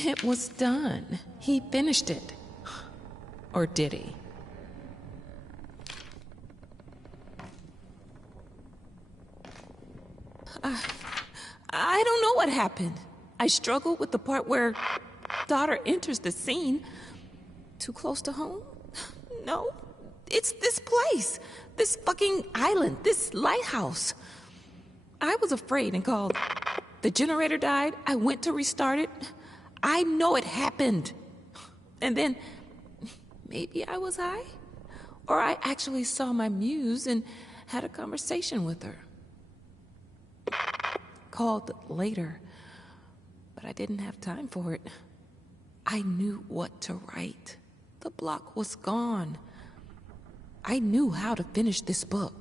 It was done. He finished it. Or did he? I don't know what happened. I struggled with the part where daughter enters the scene. Too close to home? No. It's this place. This fucking island. This lighthouse. I was afraid and called. The generator died. I went to restart it. I know it happened. And then, maybe I was high? Or I actually saw my muse and had a conversation with her. Called later, but I didn't have time for it. I knew what to write. The block was gone. I knew how to finish this book.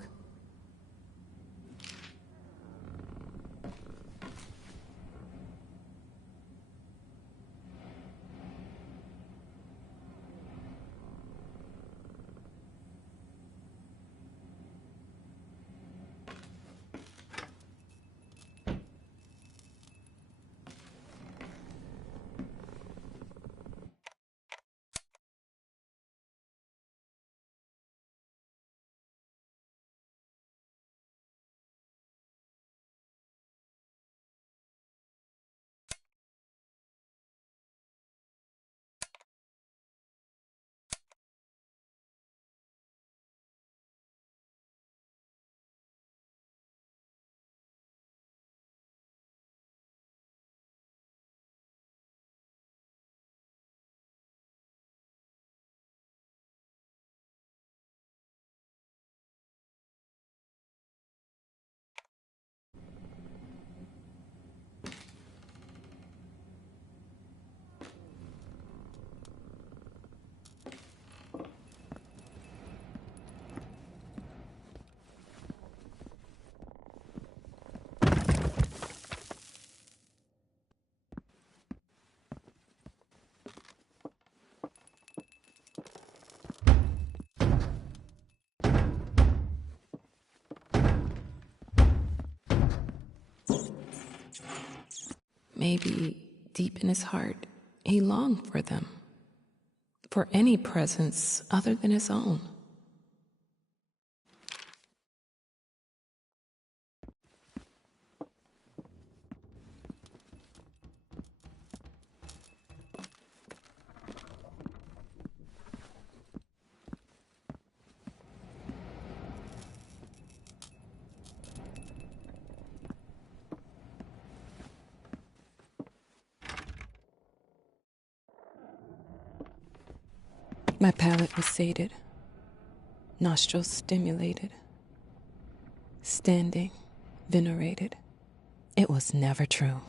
Maybe deep in his heart, he longed for them. For any presence other than his own. My palate was sated, nostrils stimulated, standing, venerated. It was never true.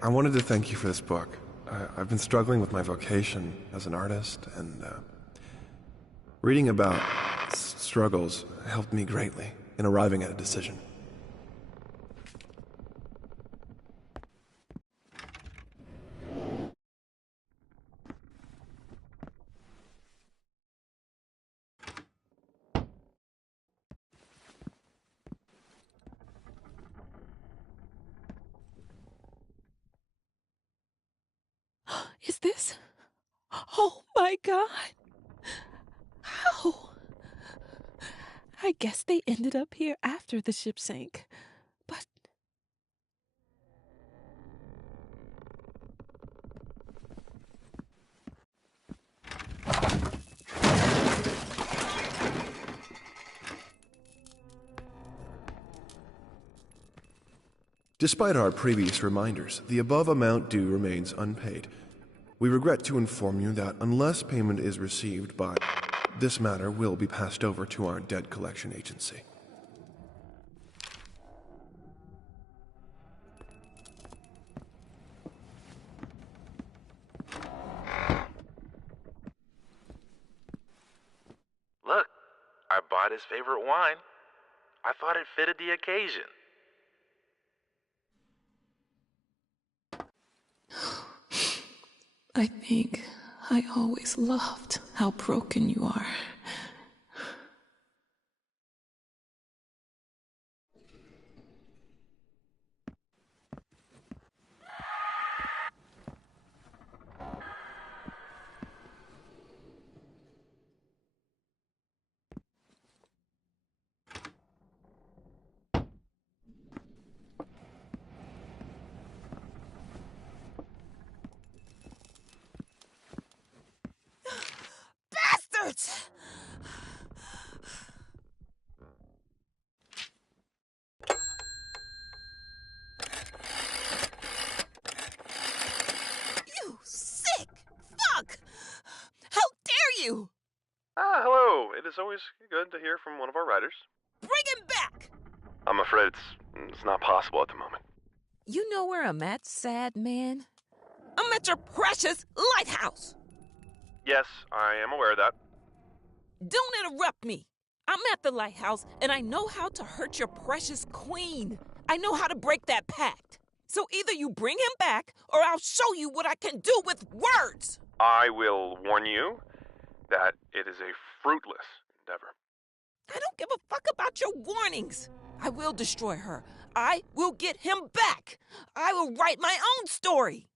I wanted to thank you for this book. I've been struggling with my vocation as an artist, and reading about struggles helped me greatly in arriving at a decision. Is this? Oh my God! How? I guess they ended up here after the ship sank. But... Despite our previous reminders, the above amount due remains unpaid. We regret to inform you that unless payment is received by, this matter will be passed over to our debt collection agency. Look, I bought his favorite wine. I thought it fitted the occasion. I think I always loved how broken you are. you? Hello. It is always good to hear from one of our writers. Bring him back! I'm afraid it's not possible at the moment. You know where I'm at, sad man? I'm at your precious lighthouse! Yes, I am aware of that. Don't interrupt me! I'm at the lighthouse, and I know how to hurt your precious queen. I know how to break that pact. So either you bring him back, or I'll show you what I can do with words! I will warn you that it is a fruitless endeavor. I don't give a fuck about your warnings. I will destroy her. I will get him back. I will write my own story.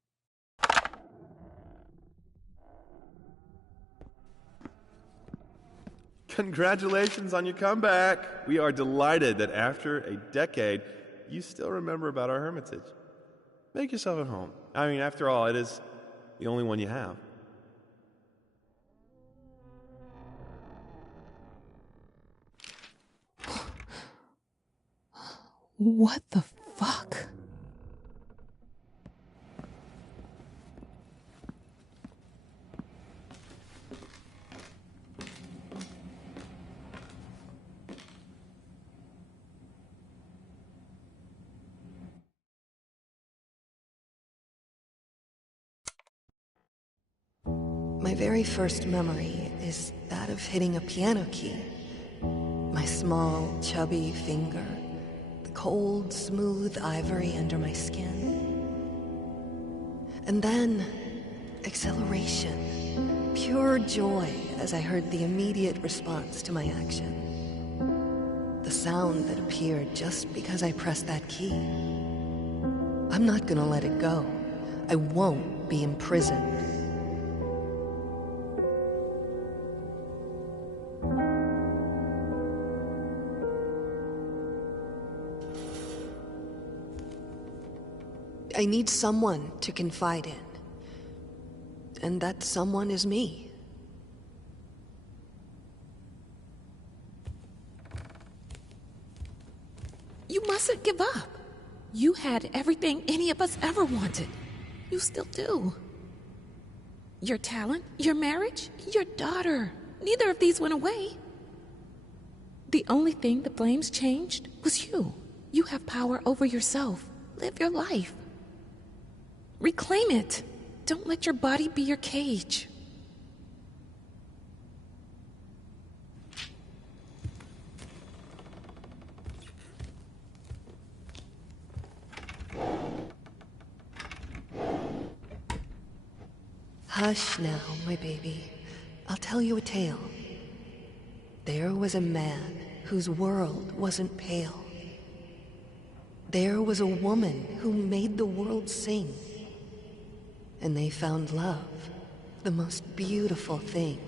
Congratulations on your comeback. We are delighted that after a decade, you still remember about our hermitage. Make yourself at home. I mean, after all, it is the only one you have. What the fuck? My very first memory is that of hitting a piano key. My small, chubby finger, the cold, smooth ivory under my skin. And then, acceleration, pure joy as I heard the immediate response to my action. The sound that appeared just because I pressed that key. I'm not gonna let it go. I won't be imprisoned. I need someone to confide in. And that someone is me. You mustn't give up. You had everything any of us ever wanted. You still do. Your talent, your marriage, your daughter. Neither of these went away. The only thing the flames changed was you. You have power over yourself. Live your life. Reclaim it. Don't let your body be your cage. Hush now, my baby. I'll tell you a tale. There was a man whose world wasn't pale. There was a woman who made the world sing. And they found love, the most beautiful thing.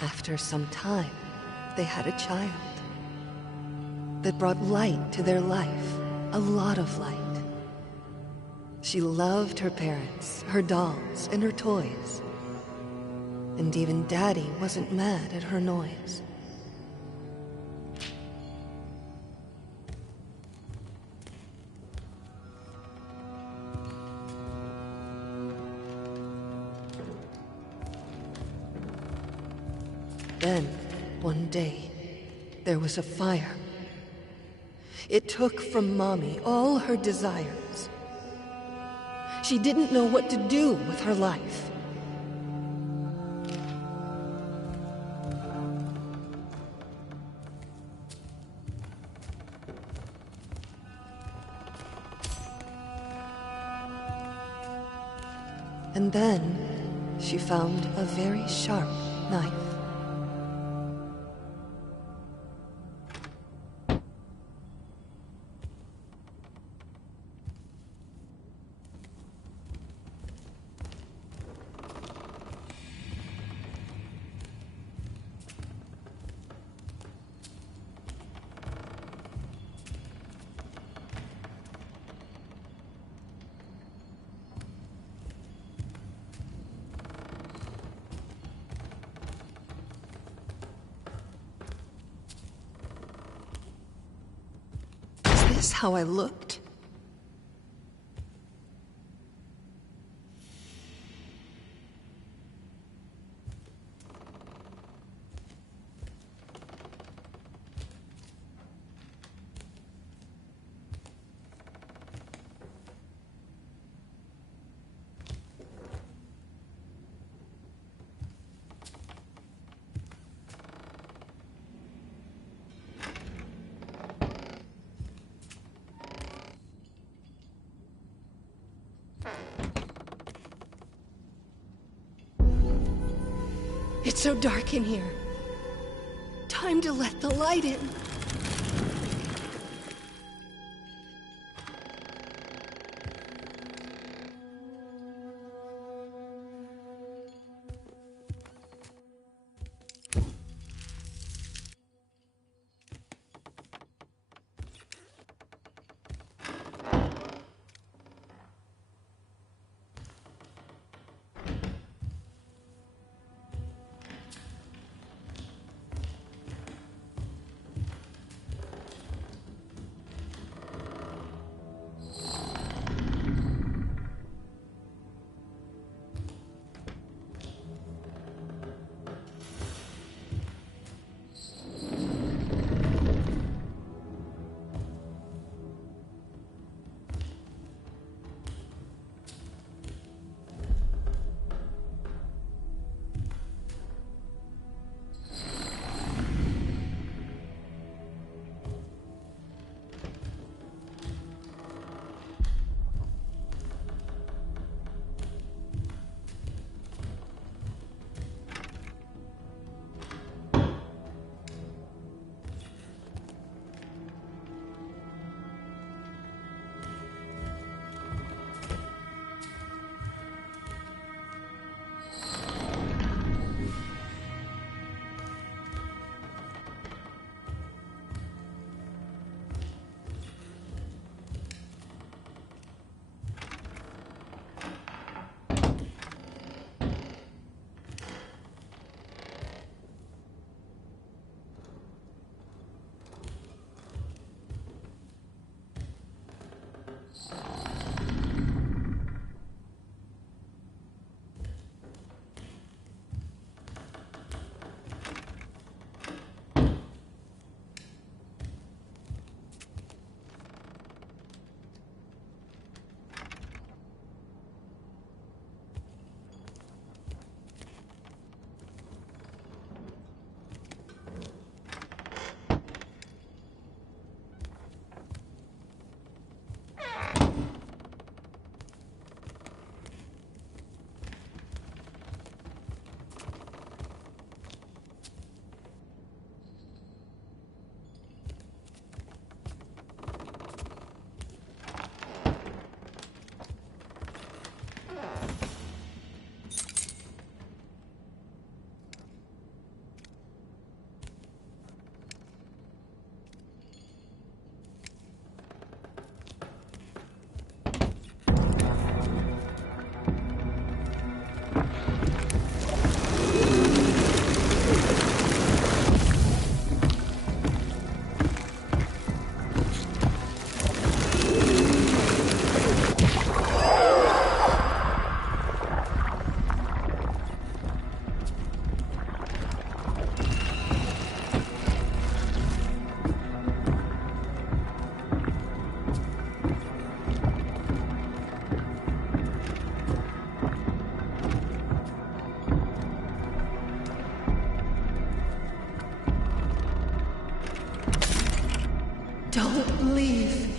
After some time, they had a child that brought light to their life, a lot of light. She loved her parents, her dolls, and her toys. And even Daddy wasn't mad at her noise. Then, one day, there was a fire. It took from Mommy all her desires. She didn't know what to do with her life. And then, she found a very sharp knife. guess how I looked? It's so dark in here. Time to let the light in. Don't leave me.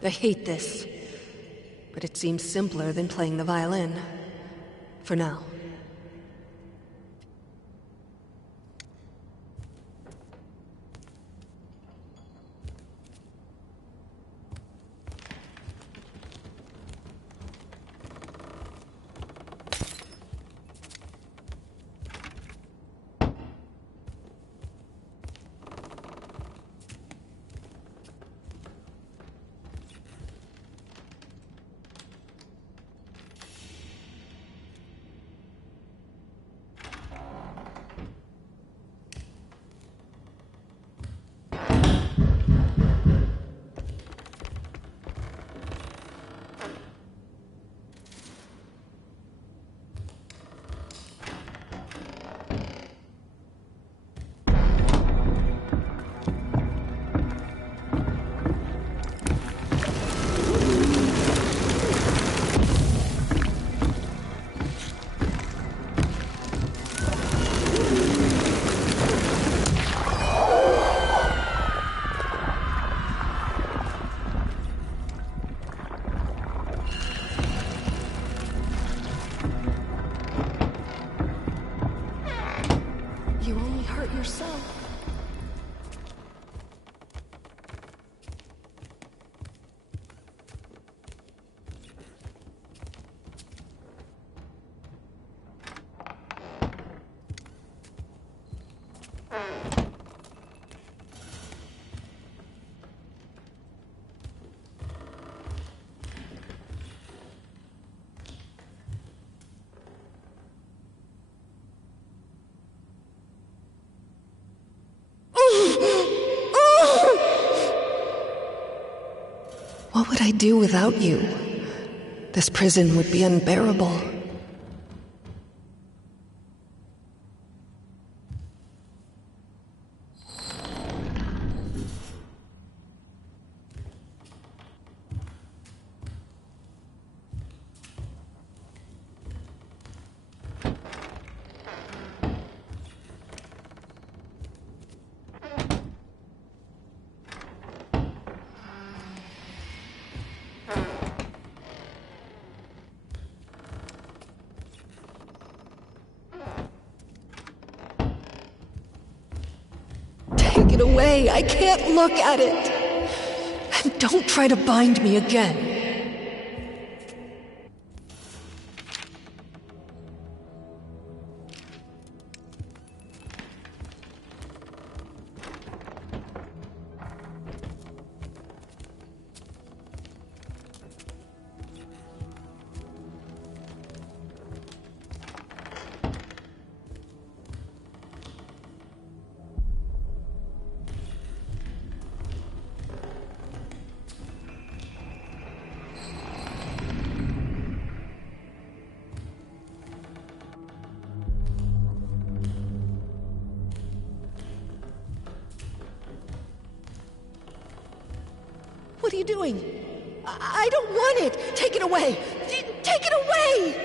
I hate this, but it seems simpler than playing the violin. For now. What would I do without you? This prison would be unbearable. Take it away. I can't look at it. And don't try to bind me again. What are you doing? I don't want it! Take it away! Take it away!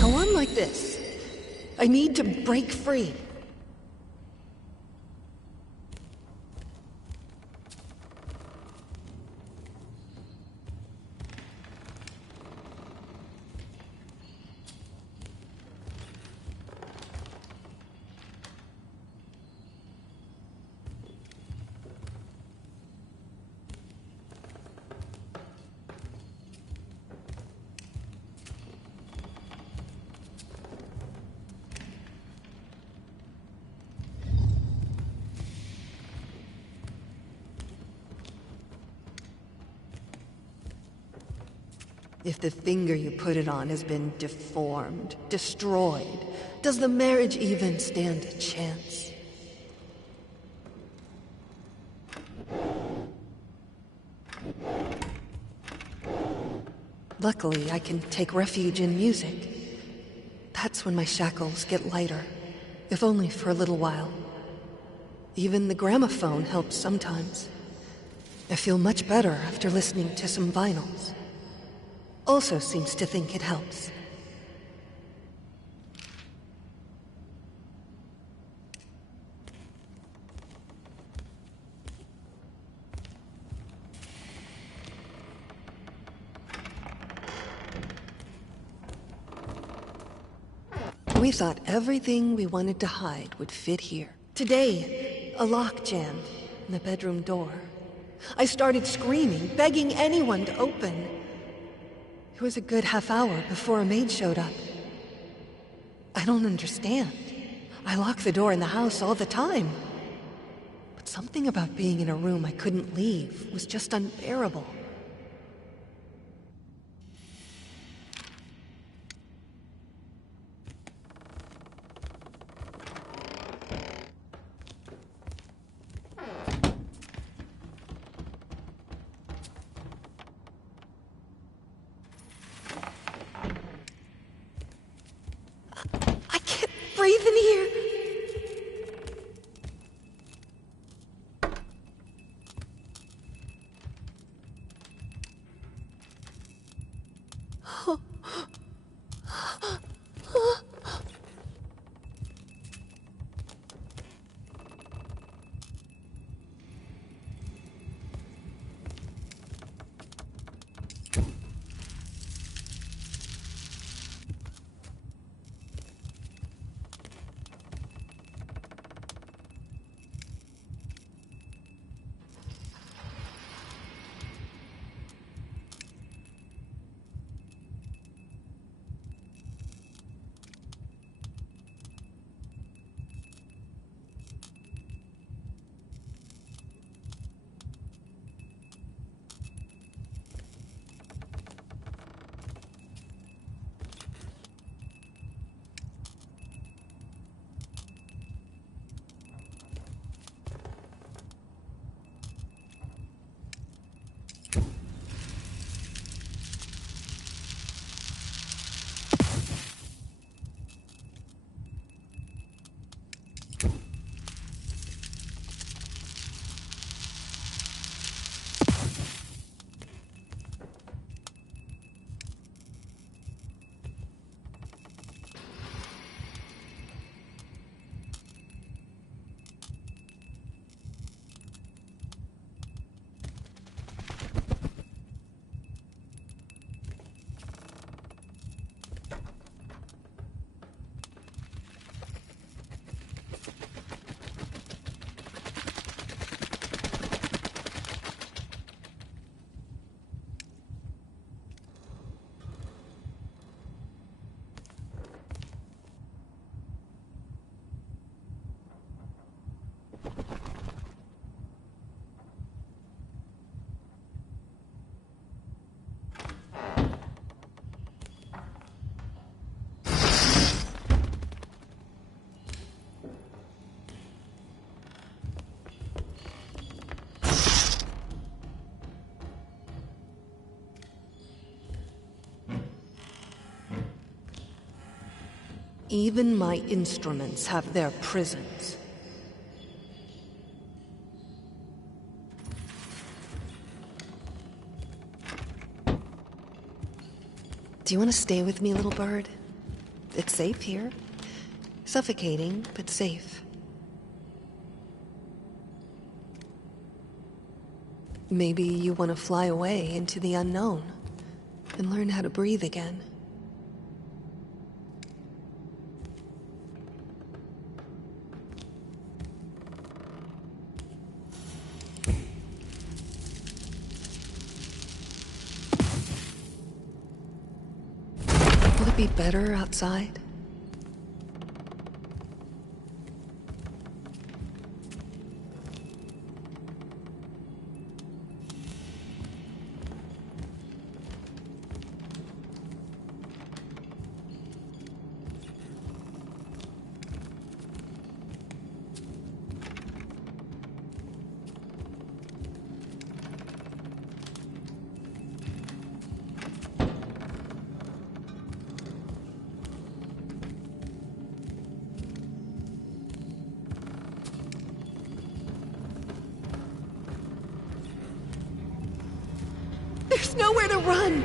Go on like this. I need to break free. If the finger you put it on has been deformed, destroyed, does the marriage even stand a chance? Luckily, I can take refuge in music. That's when my shackles get lighter, if only for a little while. Even the gramophone helps sometimes. I feel much better after listening to some vinyls. Also seems to think it helps. We thought everything we wanted to hide would fit here. Today, a lock jammed in the bedroom door. I started screaming, begging anyone to open. It was a good half hour before a maid showed up. I don't understand. I lock the door in the house all the time. But something about being in a room I couldn't leave was just unbearable. I can't breathe in here. Even my instruments have their prisons. Do you want to stay with me, little bird? It's safe here. Suffocating, but safe. Maybe you want to fly away into the unknown and learn how to breathe again. Will it be better outside? There's nowhere to run!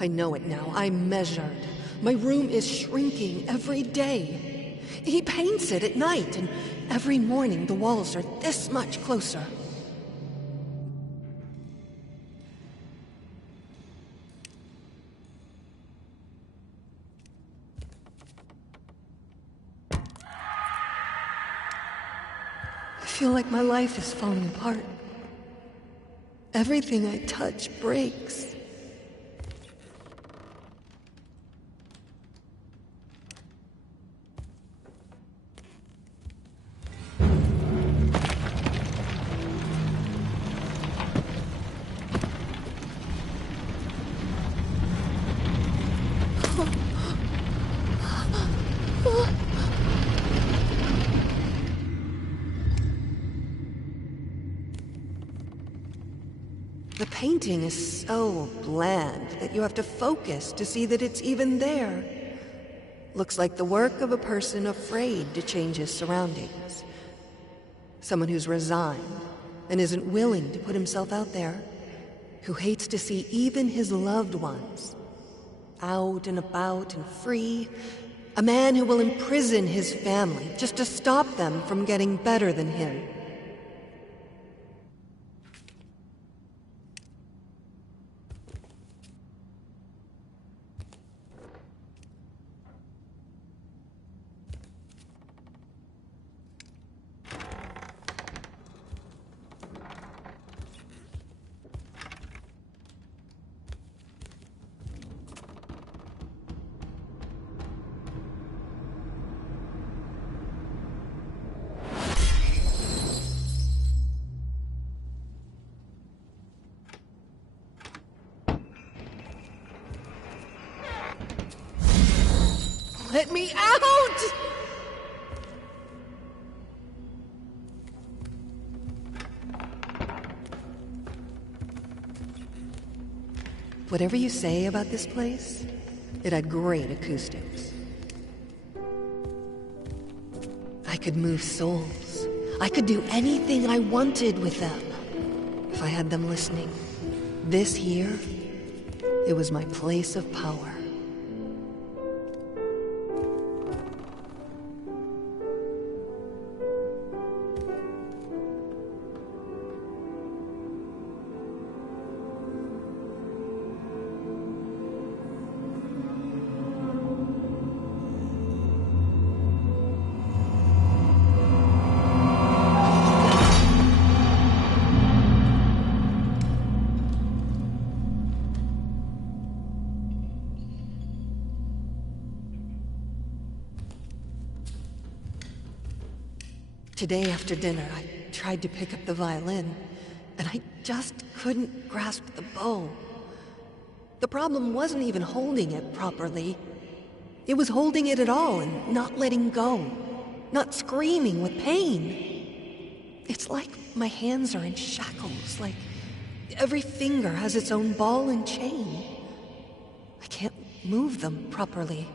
I know it now. I measured. My room is shrinking every day. He paints it at night, and every morning the walls are this much closer. I feel like my life is falling apart. Everything I touch breaks. The painting is so bland that you have to focus to see that it's even there. Looks like the work of a person afraid to change his surroundings. Someone who's resigned and isn't willing to put himself out there. Who hates to see even his loved ones out and about and free. A man who will imprison his family just to stop them from getting better than him. Let me out! Whatever you say about this place, it had great acoustics. I could move souls. I could do anything I wanted with them, if I had them listening. This here, it was my place of power. Today after dinner, I tried to pick up the violin, and I just couldn't grasp the bow. The problem wasn't even holding it properly. It was holding it at all and not letting go, not screaming with pain. It's like my hands are in shackles, like every finger has its own ball and chain. I can't move them properly.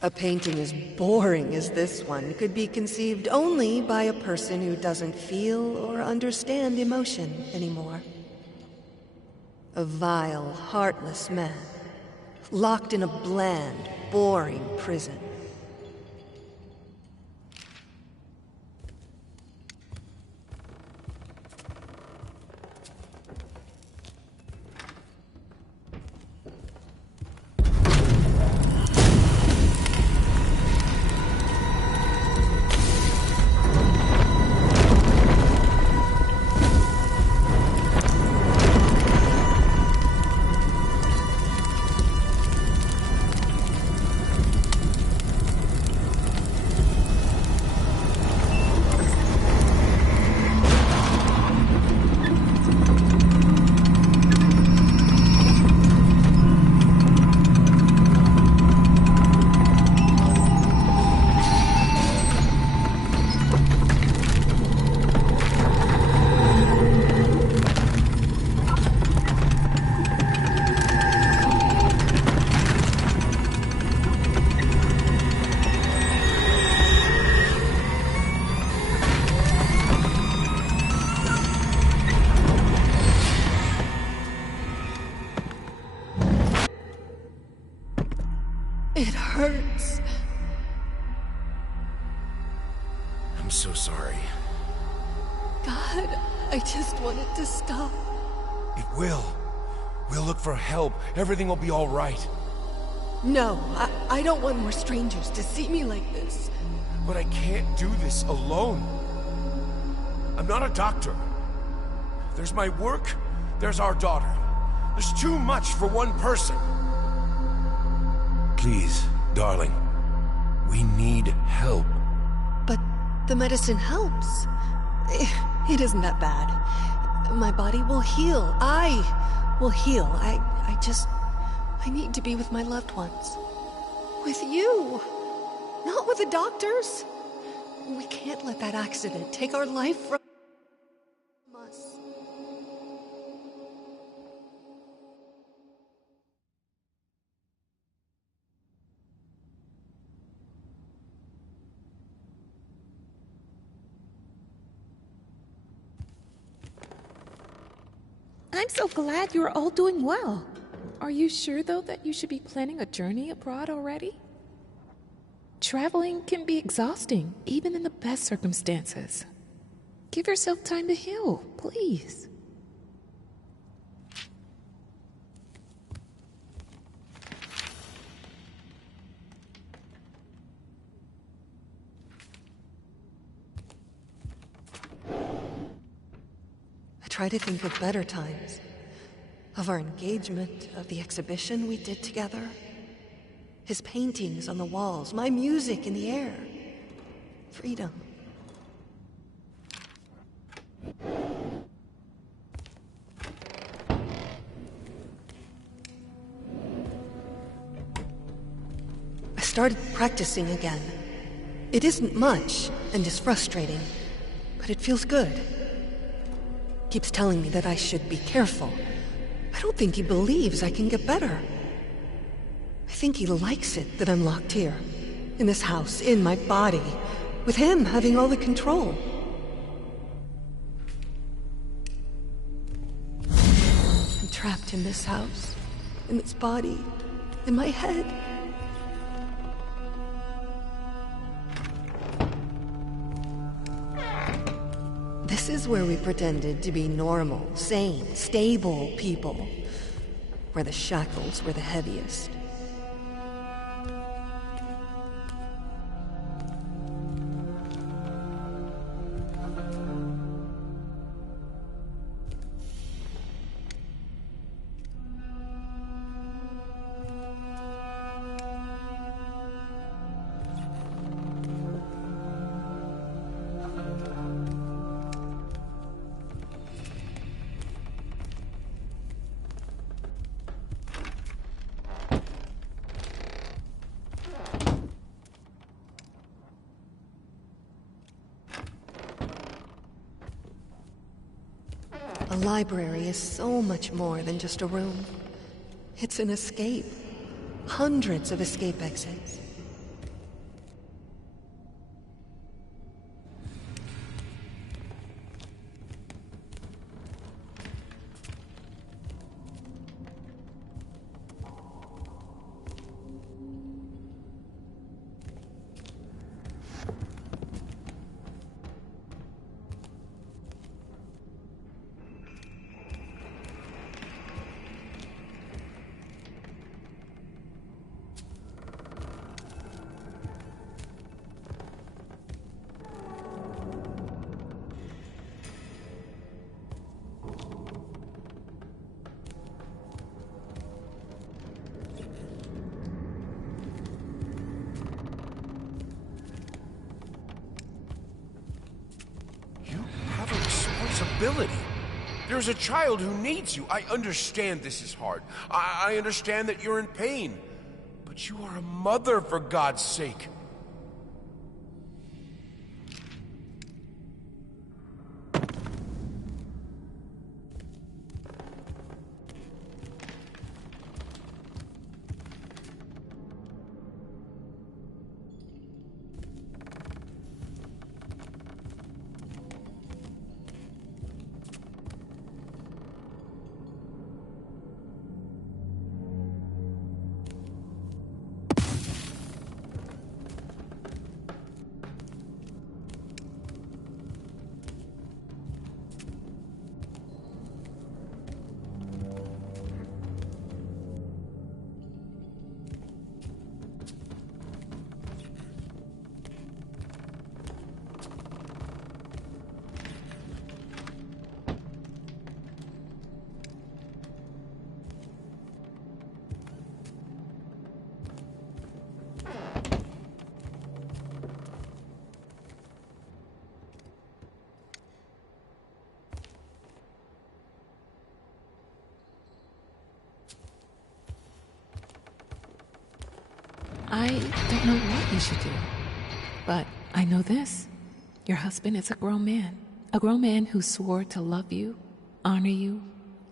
A painting as boring as this one could be conceived only by a person who doesn't feel or understand emotion anymore. A vile, heartless man, locked in a bland, boring prison. It hurts. I'm so sorry. God, I just want it to stop. It will. We'll look for help. Everything will be all right. No, I don't want more strangers to see me like this. But I can't do this alone. I'm not a doctor. There's my work, there's our daughter. There's too much for one person. Please, darling. We need help. But the medicine helps. It isn't that bad. My body will heal. I will heal. I need to be with my loved ones. With you. Not with the doctors. We can't let that accident take our life from us. I'm so glad you're all doing well. Are you sure, though, that you should be planning a journey abroad already? Traveling can be exhausting, even in the best circumstances. Give yourself time to heal, please. I try to think of better times. Of our engagement, of the exhibition we did together. His paintings on the walls, my music in the air. Freedom. I started practicing again. It isn't much, and is frustrating, but it feels good. Keeps telling me that I should be careful. I don't think he believes I can get better. I think he likes it that I'm locked here, in this house, in my body, with him having all the control. I'm trapped in this house, in this body, in my head. This is where we pretended to be normal, sane, stable people. Where the shackles were the heaviest. library is so much more than just a room. It's an escape. Hundreds of escape exits. Responsibility. There's a child who needs you. I understand this is hard. I understand that you're in pain. But you are a mother, for God's sake. I don't know what you should do, but I know this. Your husband is a grown man who swore to love you, honor you,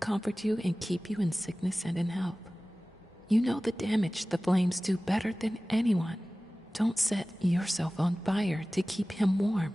comfort you, and keep you in sickness and in health. You know the damage the flames do better than anyone. Don't set yourself on fire to keep him warm.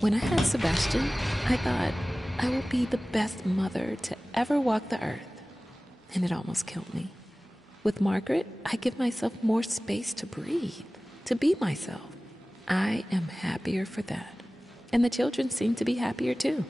When I had Sebastian, I thought I will be the best mother to ever walk the earth, and it almost killed me. With Margaret, I give myself more space to breathe, to be myself. I am happier for that, and the children seem to be happier too.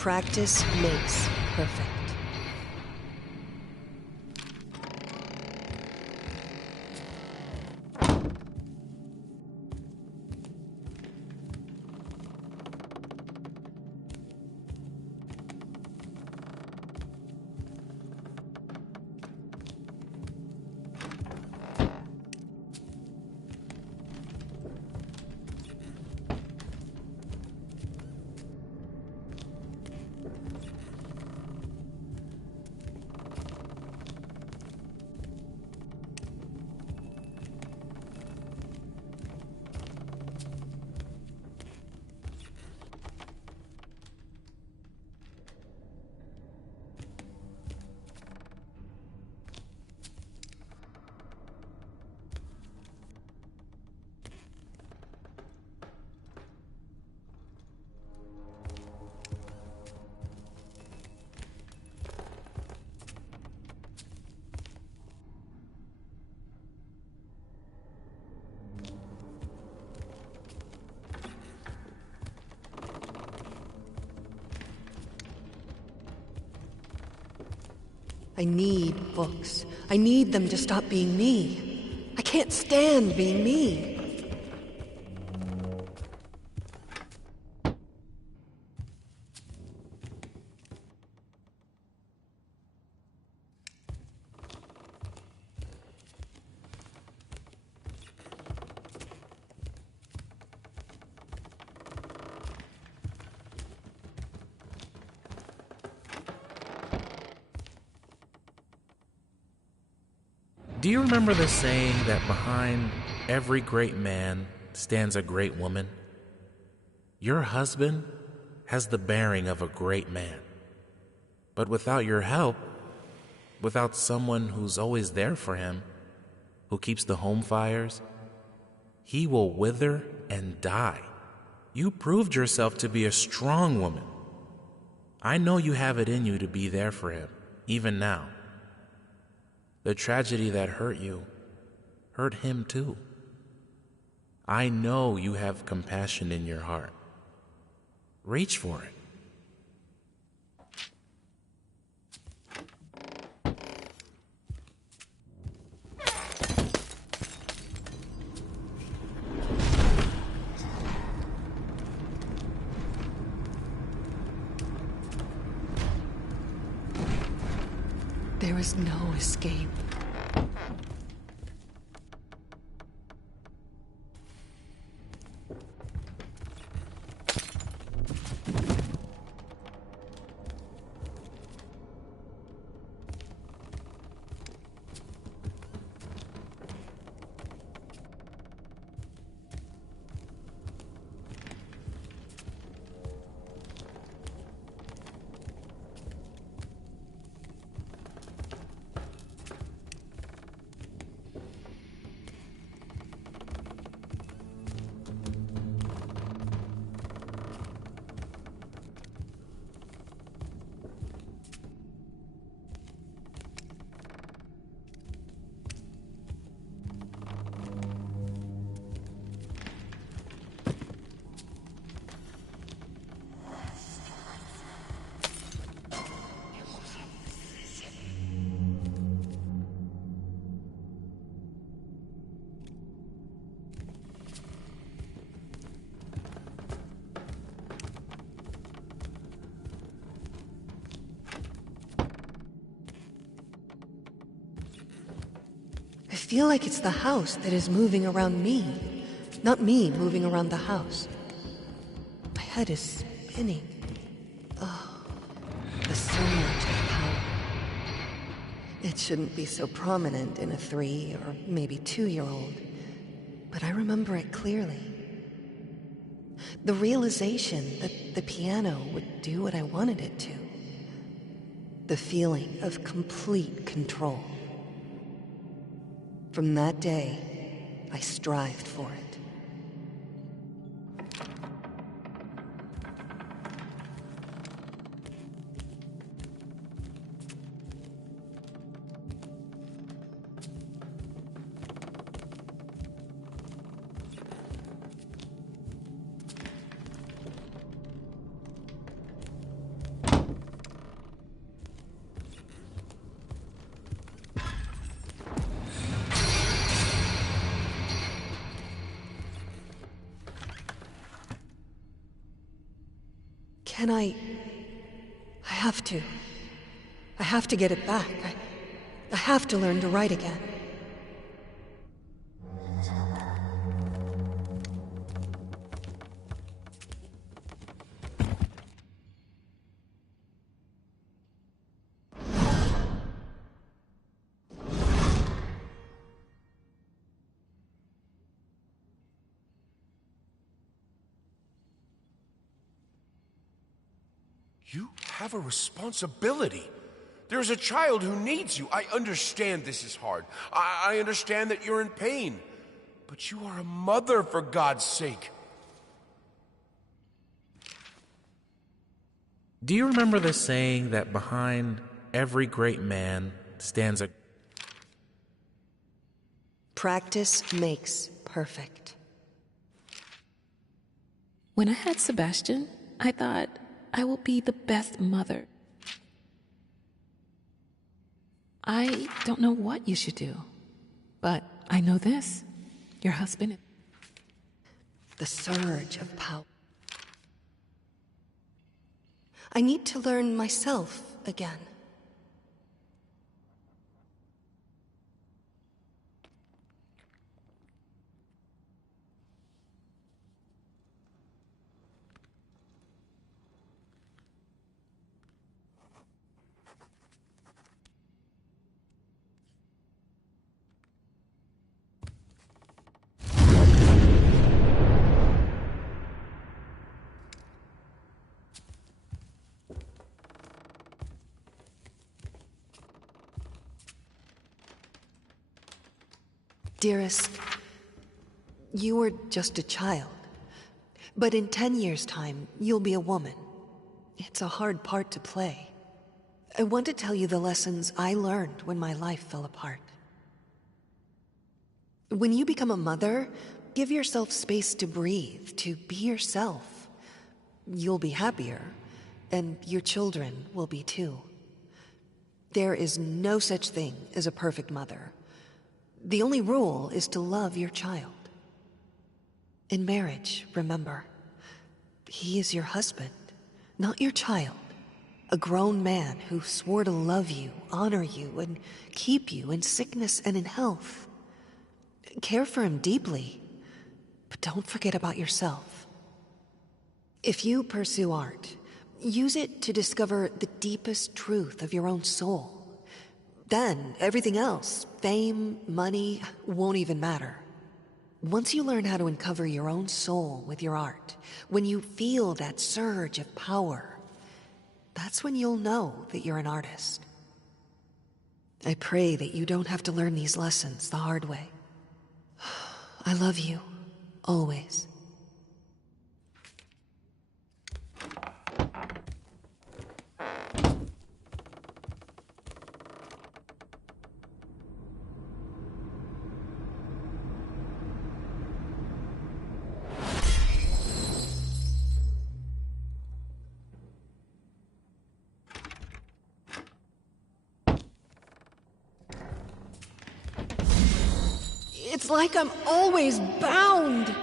Practice makes perfect. I need books. I need them to stop being me. I can't stand being me. Do you remember the saying that behind every great man stands a great woman? Your husband has the bearing of a great man. But without your help, without someone who's always there for him, who keeps the home fires, he will wither and die. You proved yourself to be a strong woman. I know you have it in you to be there for him, even now. The tragedy that hurt you hurt him too. I know you have compassion in your heart. Reach for it. There is no escape. I feel like it's the house that is moving around me, not me moving around the house. My head is spinning. Oh, there's so much power. It shouldn't be so prominent in a 3 or maybe 2-year-old, but I remember it clearly. The realization that the piano would do what I wanted it to. The feeling of complete control. From that day, I strived for it. Can I have to. I have to get it back. I have to learn to write again. You have a responsibility. There's a child who needs you. I understand this is hard. I understand that you're in pain. But you are a mother, for God's sake. Do you remember the saying that behind every great man stands a... Practice makes perfect. When I had Sebastian, I thought I will be the best mother. I don't know what you should do, but I know this. Your husband... The surge of power. I need to learn myself again. Dearest, you were just a child. But in 10 years' time, you'll be a woman. It's a hard part to play. I want to tell you the lessons I learned when my life fell apart. When you become a mother, give yourself space to breathe, to be yourself. You'll be happier, and your children will be too. There is no such thing as a perfect mother. The only rule is to love your child. In marriage, remember, he is your husband, not your child. A grown man who swore to love you, honor you, and keep you in sickness and in health. Care for him deeply, but don't forget about yourself. If you pursue art, use it to discover the deepest truth of your own soul. Then, everything else, fame, money, won't even matter. Once you learn how to uncover your own soul with your art, when you feel that surge of power, that's when you'll know that you're an artist. I pray that you don't have to learn these lessons the hard way. I love you, always. It's like I'm always bound.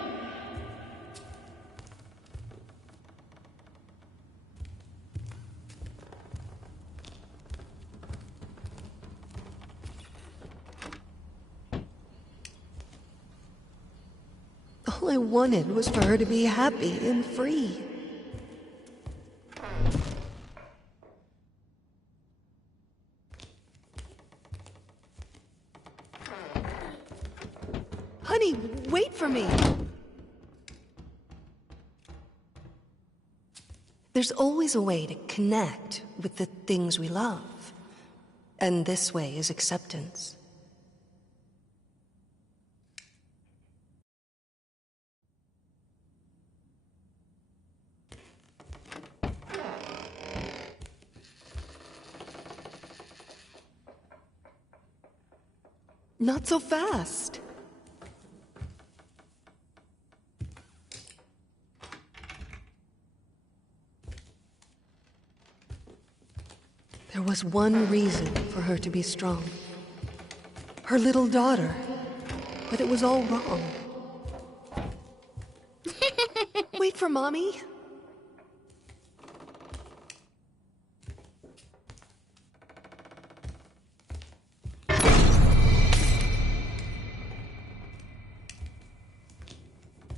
All I wanted was for her to be happy and free. Honey, wait for me! There's always a way to connect with the things we love. And this way is acceptance. Not so fast. There was one reason for her to be strong. Her little daughter. But it was all wrong. Wait for Mommy.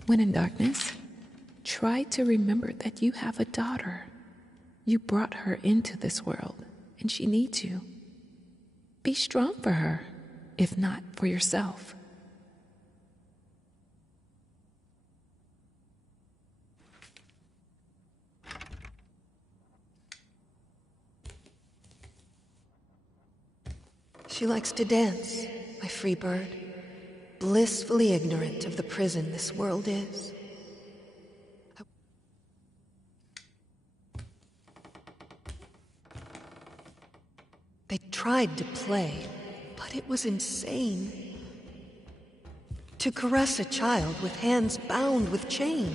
When in darkness, try to remember that you have a daughter. You brought her into this world, and she needs you. Be strong for her, if not for yourself. She likes to dance, my free bird, blissfully ignorant of the prison this world is. They tried to play, but it was insane. To caress a child with hands bound with chain.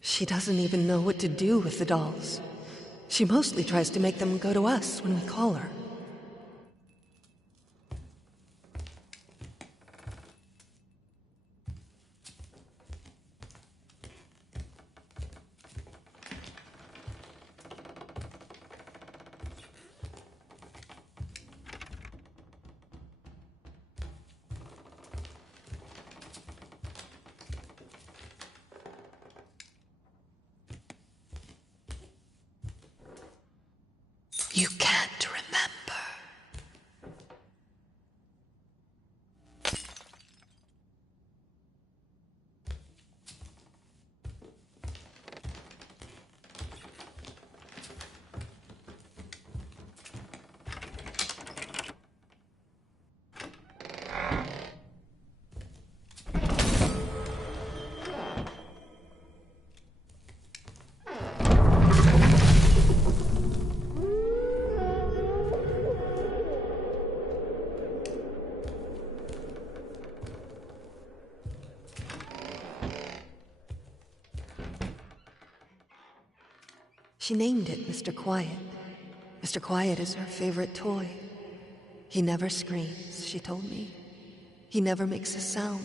She doesn't even know what to do with the dolls. She mostly tries to make them go to us when we call her. You can't remember. She named it Mr. Quiet. Mr. Quiet is her favorite toy. He never screams, she told me. He never makes a sound.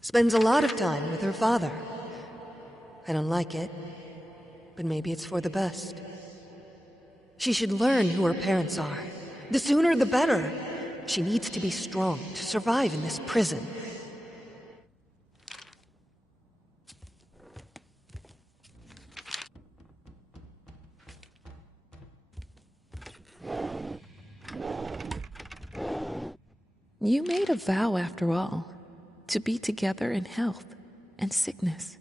Spends a lot of time with her father. I don't like it, but maybe it's for the best. She should learn who her parents are. The sooner the better. She needs to be strong to survive in this prison. You made a vow after all, to be together in health and sickness.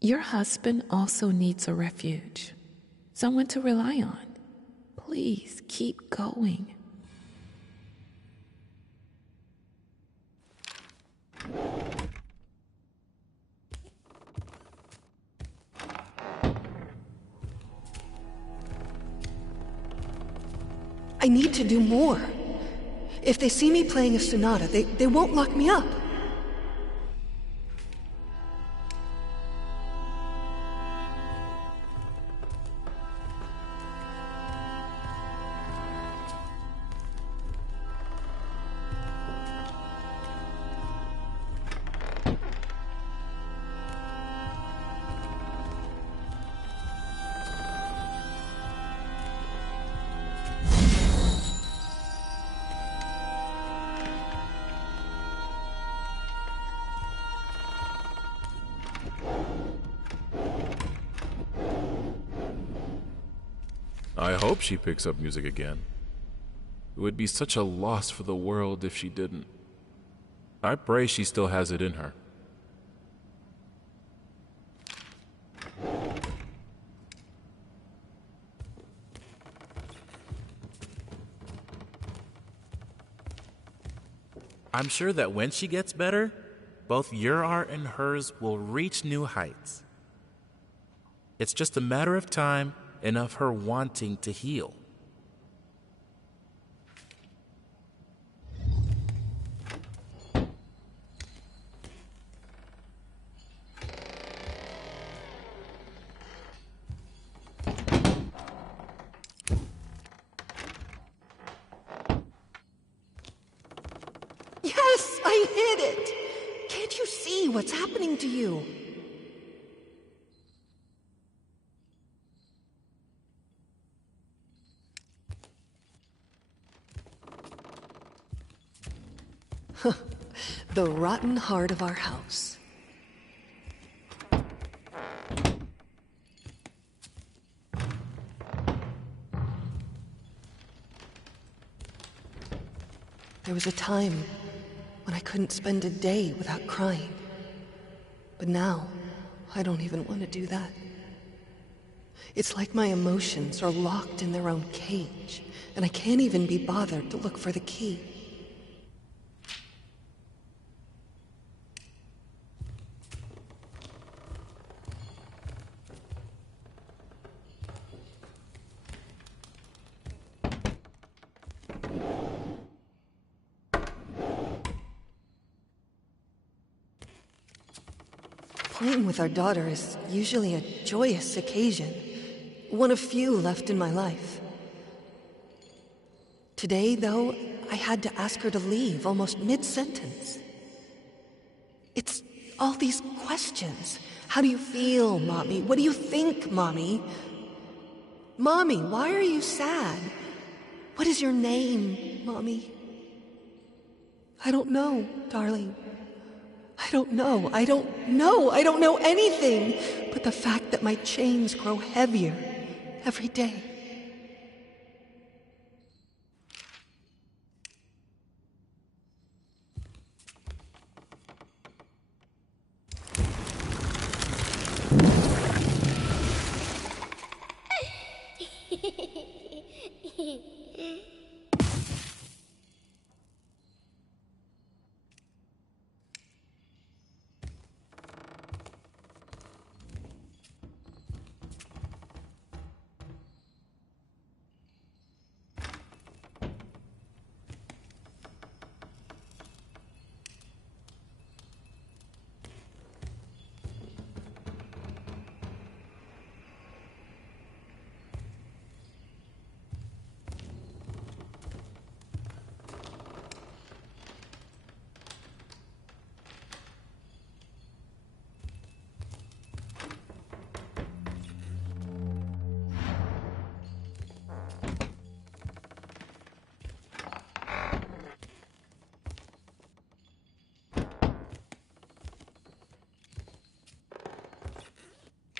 Your husband also needs a refuge, someone to rely on. Please keep going. I need to do more. If they see me playing a sonata, they won't lock me up. I hope she picks up music again. It would be such a loss for the world if she didn't. I pray she still has it in her. I'm sure that when she gets better, both your art and hers will reach new heights. It's just a matter of time and of her wanting to heal. Yes, I hit it! Can't you see what's happening to you? The rotten heart of our house. There was a time when I couldn't spend a day without crying. But now, I don't even want to do that. It's like my emotions are locked in their own cage, and I can't even be bothered to look for the key. Playing with our daughter is usually a joyous occasion, one of few left in my life. Today, though, I had to ask her to leave almost mid-sentence. It's all these questions. How do you feel, Mommy? What do you think, Mommy? Mommy, why are you sad? What is your name, Mommy? I don't know, darling. I don't know. I don't know anything but the fact that my chains grow heavier every day.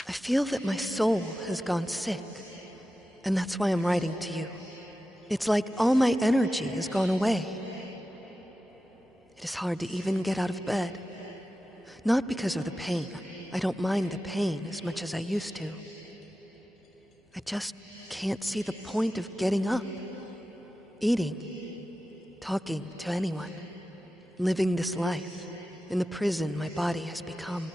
I feel that my soul has gone sick, and that's why I'm writing to you. It's like all my energy has gone away. It is hard to even get out of bed. Not because of the pain. I don't mind the pain as much as I used to. I just can't see the point of getting up, eating, talking to anyone, living this life in the prison my body has become.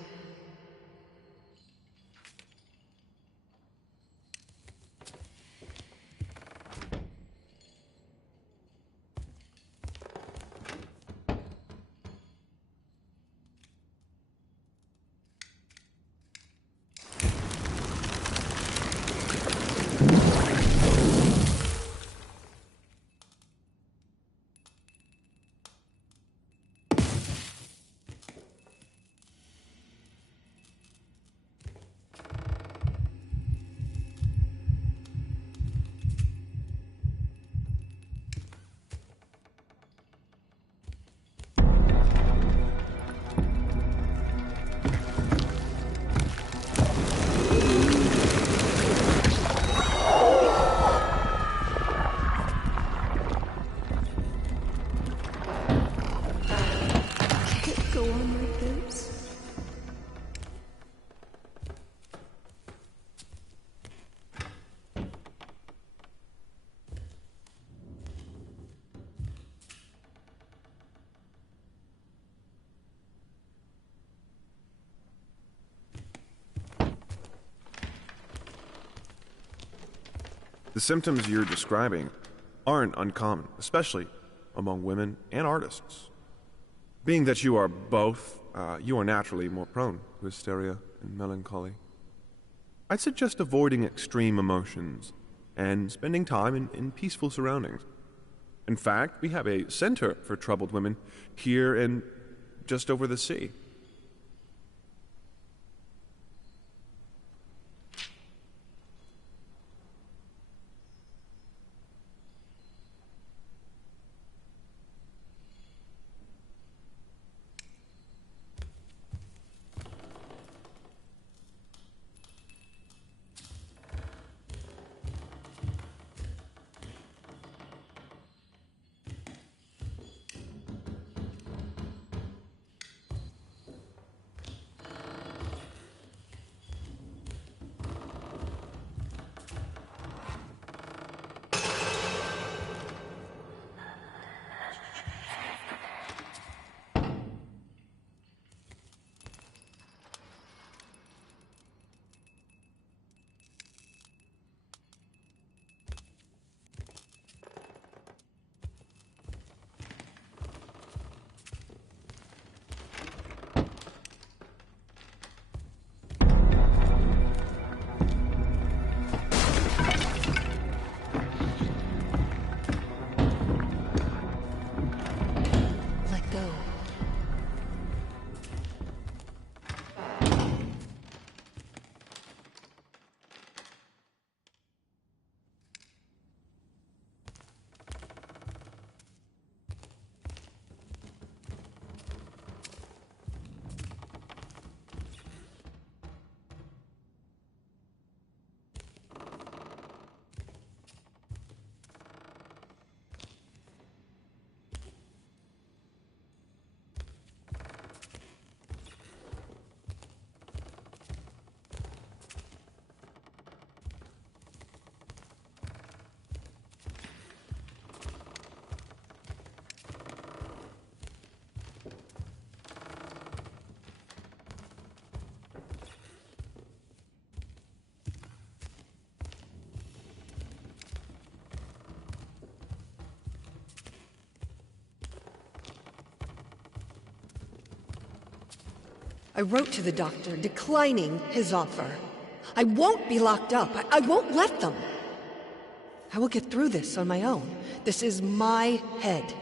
The symptoms you're describing aren't uncommon, especially among women and artists. Being that you are both, you are naturally more prone to hysteria and melancholy. I'd suggest avoiding extreme emotions and spending time in peaceful surroundings. In fact, we have a center for troubled women here and just over the sea. Let go. I wrote to the doctor declining his offer. I won't be locked up. I won't let them. I will get through this on my own. This is my head.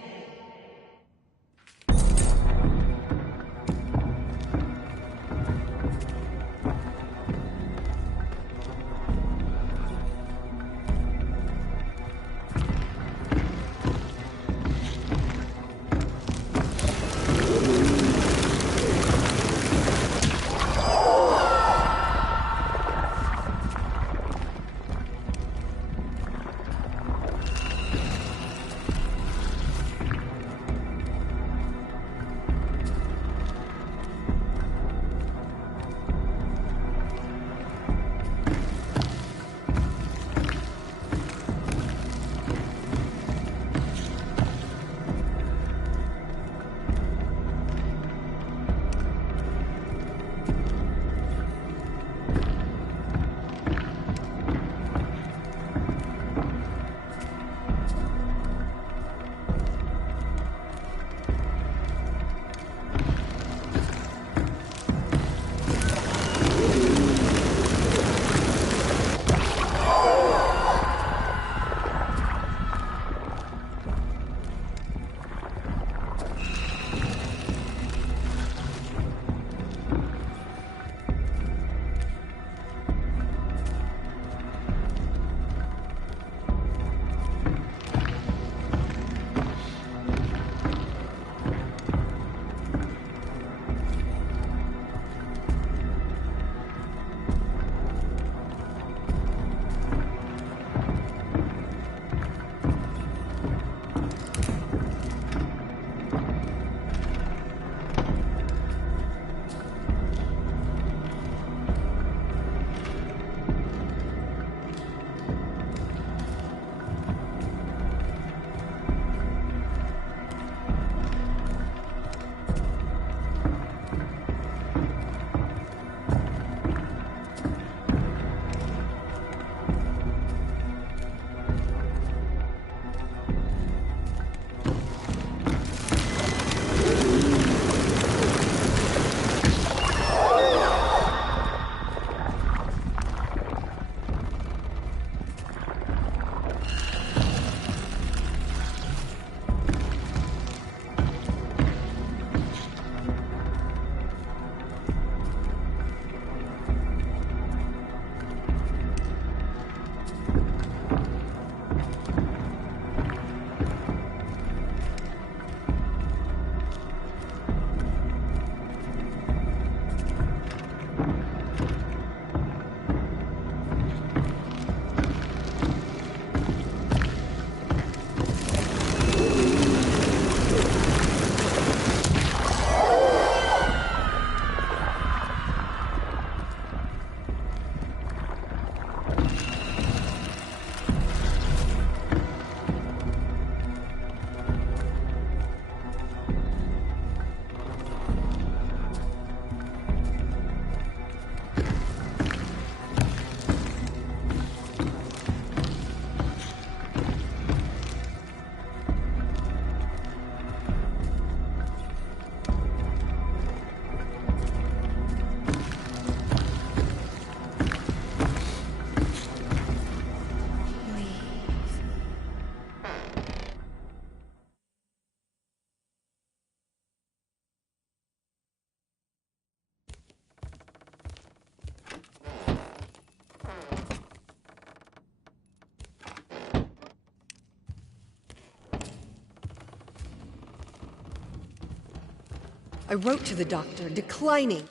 I wrote to the doctor, declining.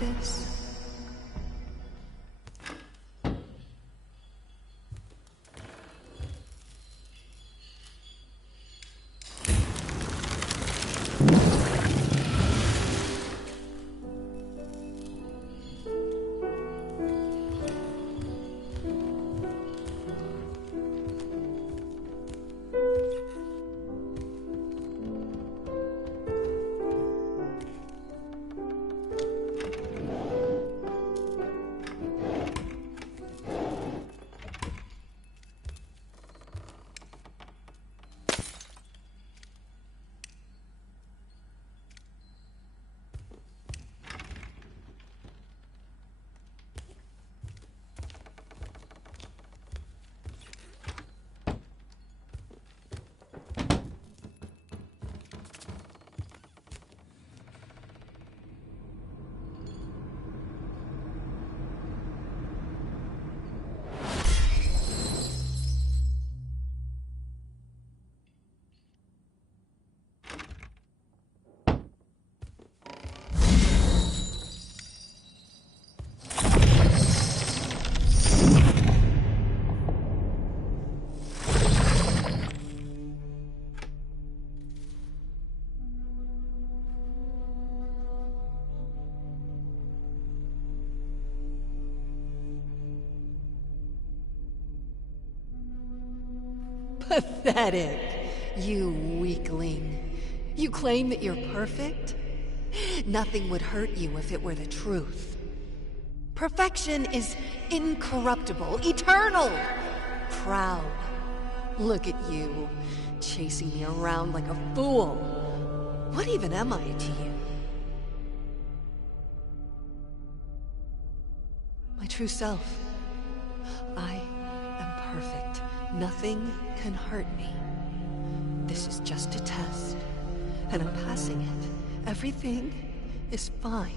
This. Pathetic. You weakling. You claim that you're perfect? Nothing would hurt you if it were the truth. Perfection is incorruptible, eternal, proud. Look at you, chasing me around like a fool. What even am I to you? My true self. I am perfect. Nothing can hurt me. This is just a test, and I'm passing it. Everything is fine.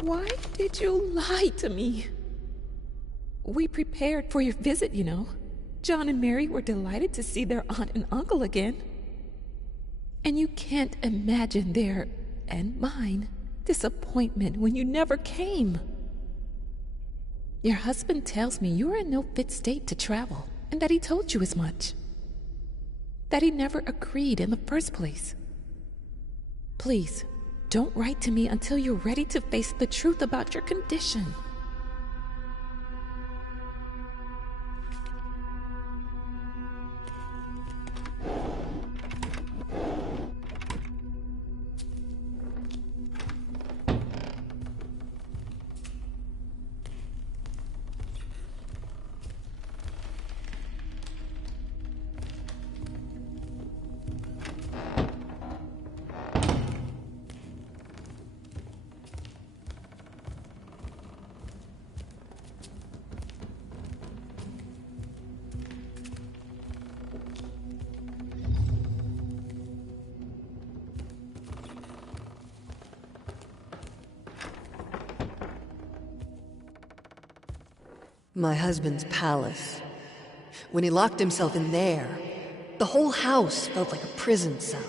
Why did you lie to me? We prepared for your visit, you know. John and Mary were delighted to see their aunt and uncle again. And you can't imagine their, and mine, disappointment when you never came. Your husband tells me you're in no fit state to travel, and that he told you as much. That he never agreed in the first place. Please, don't write to me until you're ready to face the truth about your condition. My husband's palace. When he locked himself in there, the whole house felt like a prison cell.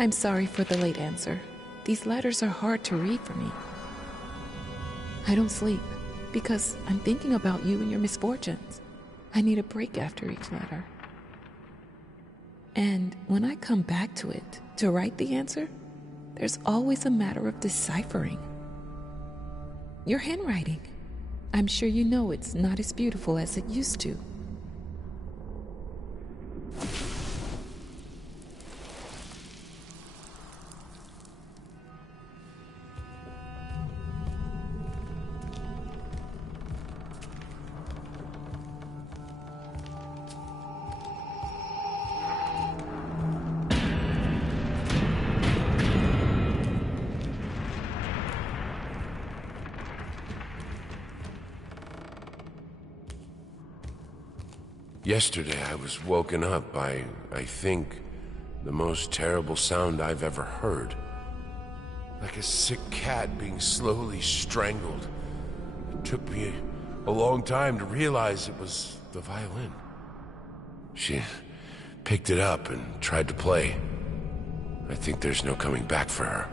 I'm sorry for the late answer. These letters are hard to read for me. I don't sleep because I'm thinking about you and your misfortunes. I need a break after each letter. And when I come back to it to write the answer, there's always a matter of deciphering. Your handwriting, I'm sure you know it's not as beautiful as it used to. Yesterday I was woken up by, I think, the most terrible sound I've ever heard. Like a sick cat being slowly strangled. It took me a long time to realize it was the violin. She picked it up and tried to play. I think there's no coming back for her.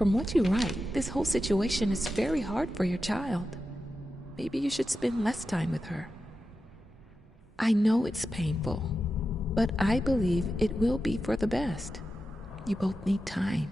From what you write, this whole situation is very hard for your child. Maybe you should spend less time with her. I know it's painful, but I believe it will be for the best. You both need time.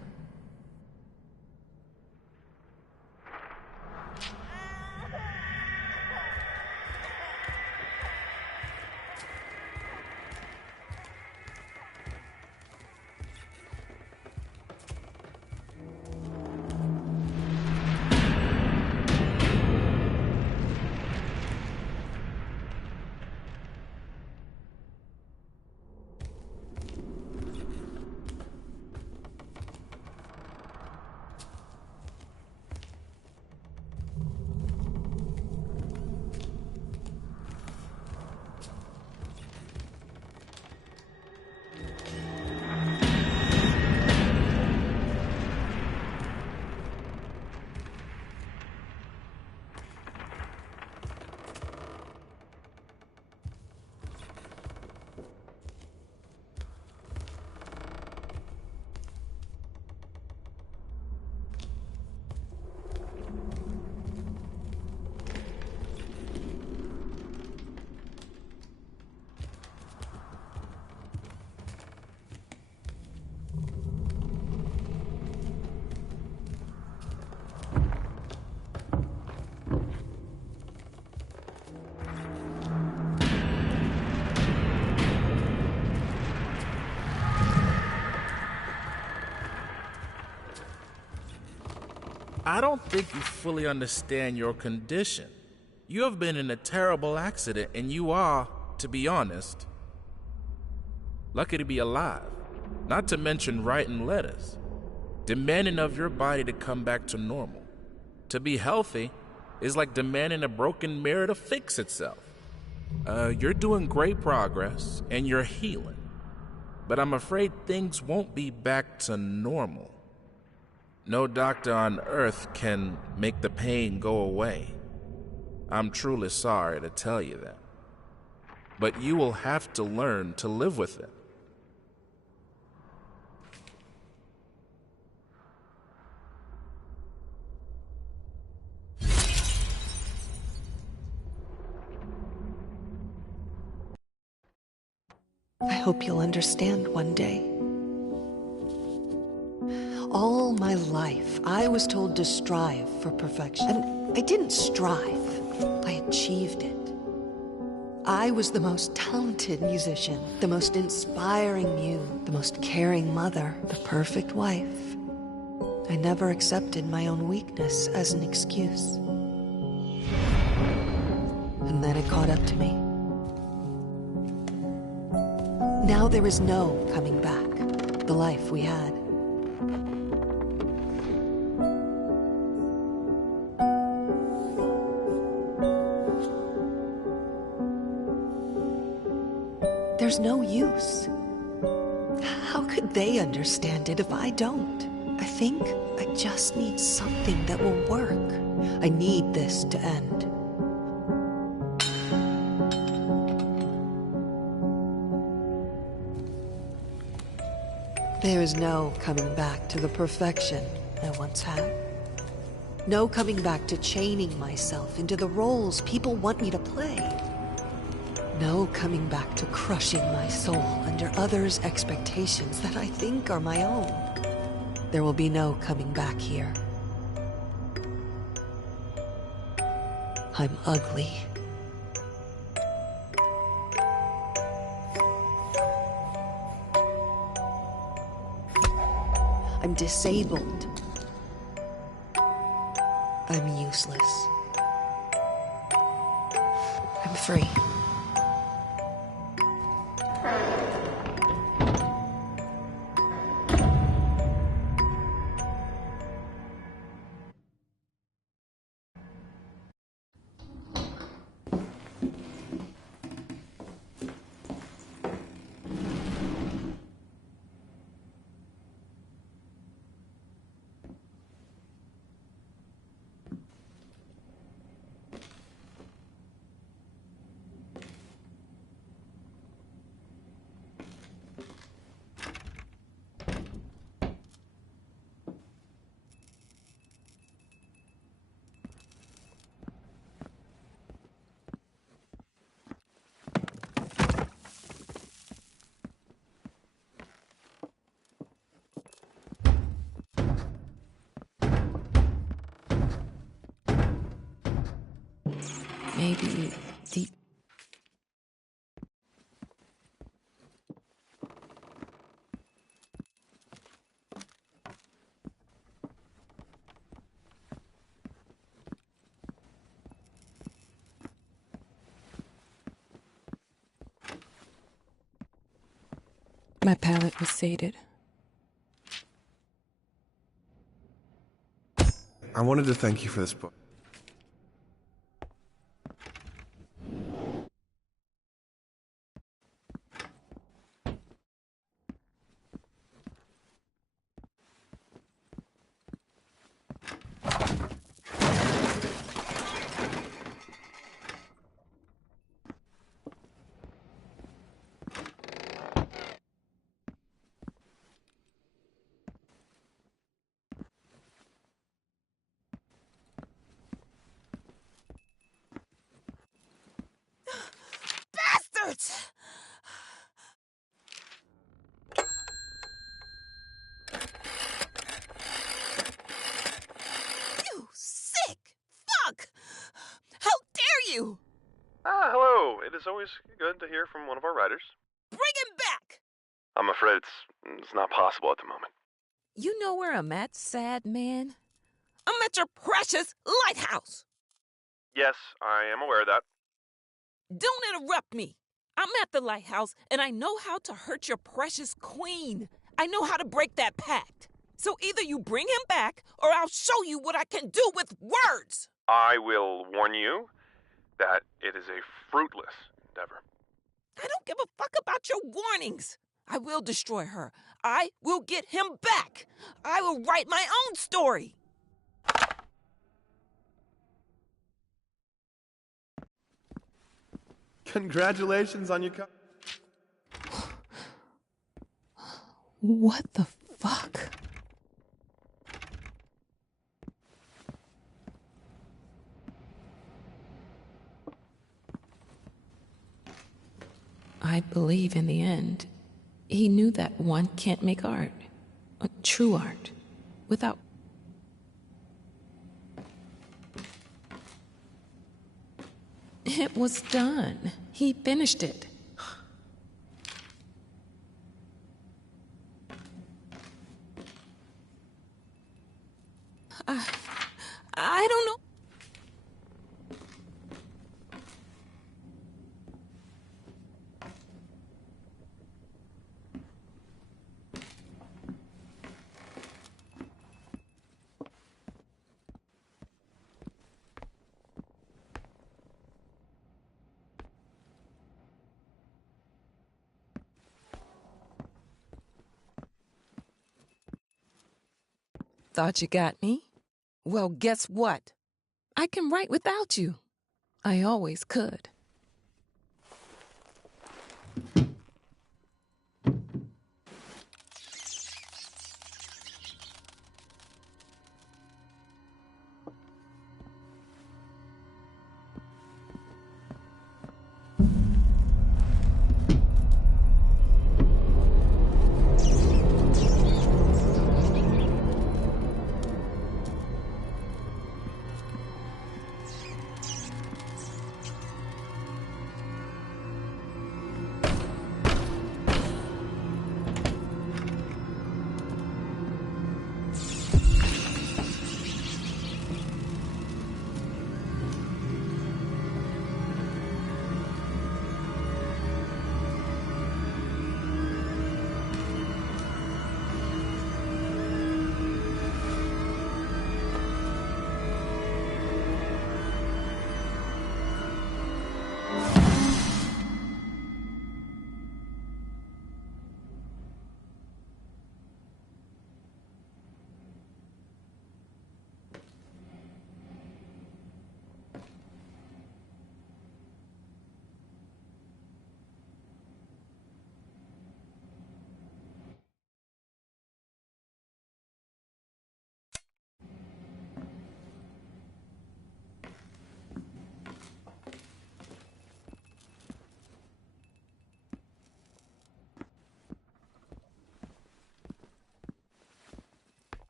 I don't think you fully understand your condition. You have been in a terrible accident, and you are, to be honest, lucky to be alive. Not to mention writing letters, demanding of your body to come back to normal. To be healthy is like demanding a broken mirror to fix itself. You're doing great progress, and you're healing. But I'm afraid things won't be back to normal. No doctor on Earth can make the pain go away. I'm truly sorry to tell you that. But you will have to learn to live with it. I hope you'll understand one day. All my life, I was told to strive for perfection. And I didn't strive. I achieved it. I was the most talented musician, the most inspiring muse, the most caring mother, the perfect wife. I never accepted my own weakness as an excuse. And then it caught up to me. Now there is no coming back. The life we had. There's no use. How could they understand it if I don't? I think I just need something that will work. I need this to end. There is no coming back to the perfection I once had. No coming back to chaining myself into the roles people want me to play. No coming back to crushing my soul under others' expectations that I think are my own. There will be no coming back here. I'm ugly. I'm disabled. I'm useless. I'm free. Maybe the... My palate was sated. I wanted to thank you for this book. Bastards! You sick fuck! How dare you! Hello. It is always good to hear from one of our writers. Bring him back! I'm afraid it's not possible at the moment. You know where I'm at, sad man? I'm at your precious lighthouse! Yes, I am aware of that. Don't interrupt me! I'm at the lighthouse, and I know how to hurt your precious queen. I know how to break that pact. So either you bring him back, or I'll show you what I can do with words! I will warn you that it is a fruitless endeavor. I don't give a fuck about your warnings. I will destroy her. I will get him back. I will write my own story. Congratulations on your What the fuck? I believe in the end, he knew that one can't make art, true art, without... It was done. He finished it. I don't know. Thought you got me? Well, guess what? I can write without you. I always could.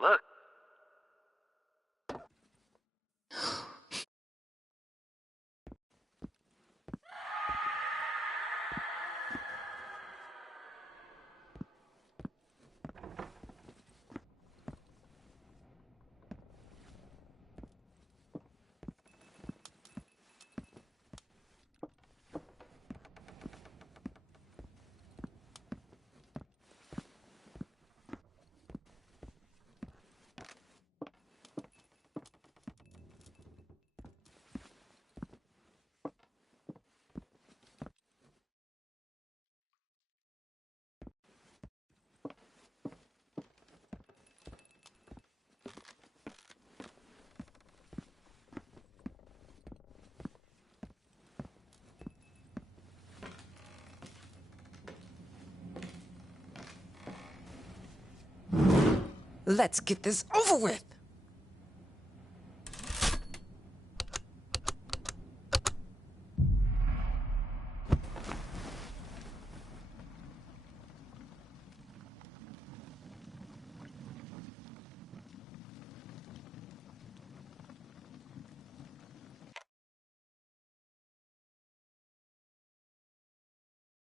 Look. Let's get this over with.